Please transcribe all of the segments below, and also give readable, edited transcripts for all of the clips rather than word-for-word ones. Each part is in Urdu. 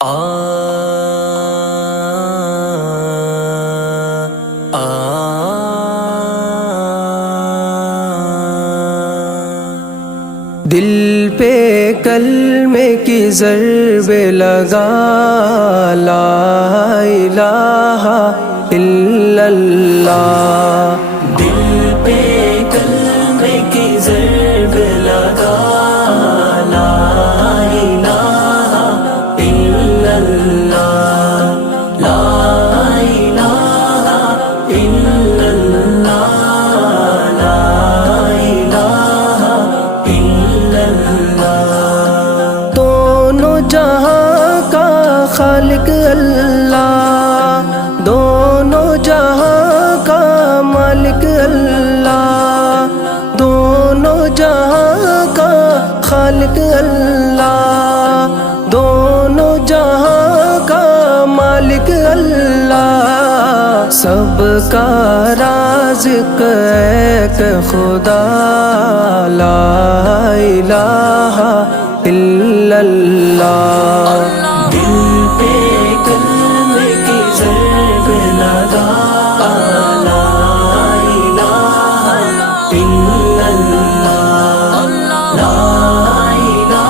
دل پہ کلمے کی ضرب لگا، لا الہ الا اللہ۔ دل پہ کلمے کی ضرب لگا، لا الہ الا اللہ، لا الہ الا اللہ، لا الہ الا اللہ۔ دونوں جہاں کا خالق اللہ، دونوں جہاں کا مالک اللہ، دونوں جہاں کا خالق اللہ، دونوں جہاں کا مالک اللہ۔ سب کا رازق ایک خدا، لا الہ الا اللہ۔ دل پہ کلمے کی ضرب لگا، لا الہ الا اللہ، لا الہ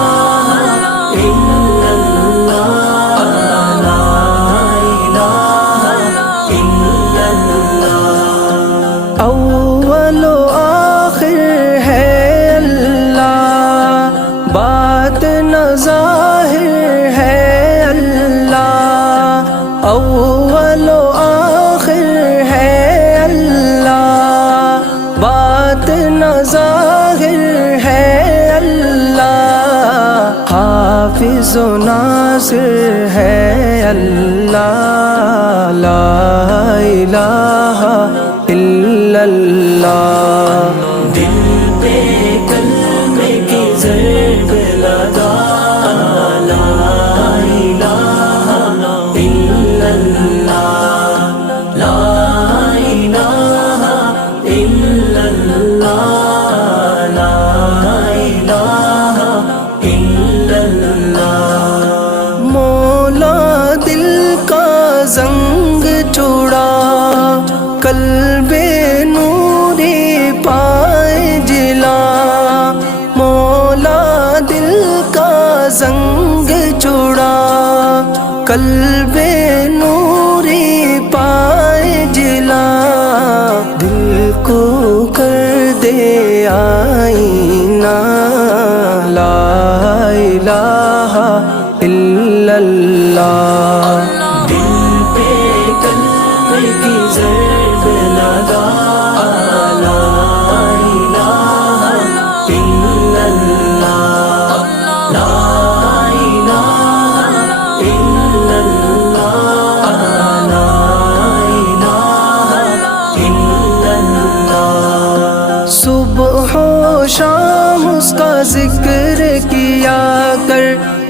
الا اللہ، لا الہ الا اللہ۔ اول و آخر ہے اللہ، باطن ظاہر ہے اللہ، اول و آخر ہے اللہ، باطن ظاہر ہے اللہ، حافظ و ناصر ہے اللہ، لا الہ الا اللہ۔ دل پہ کلمے کی ضرب لگا، لا الہ الا اللہ، لا الہ الا اللہ، لا الہ الا اللہ۔ مولا دل کا زنگ چھڑا، قلب نوری پائے جلا، مولا دل کا زنگ چھڑا، قلب نوری پائے جلا، دل کو کر دے آئینہ، لا الہ الا اللہ۔ دل پہ کلمے کی ضرب لگا، لا الہ الا اللہ، لا الہ الا اللہ، لا الہ الا اللہ۔ صبح و شام اس کا ذکر کیا کر،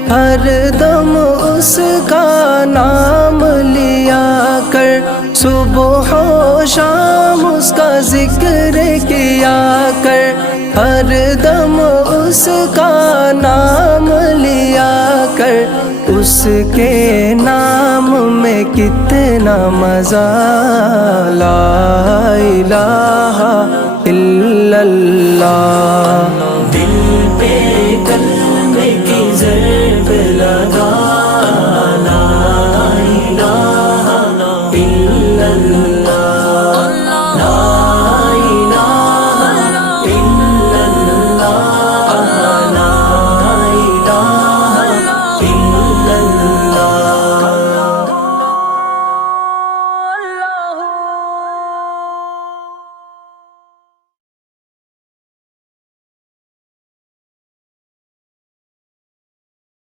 ہر دم اس کا نام لیا کر، صبح و شام اس کا ذکر کیا کر، ہر دم اس کا نام لیا کر، اس کے نام میں کتنا مزہ، لا الہ الا اللہ۔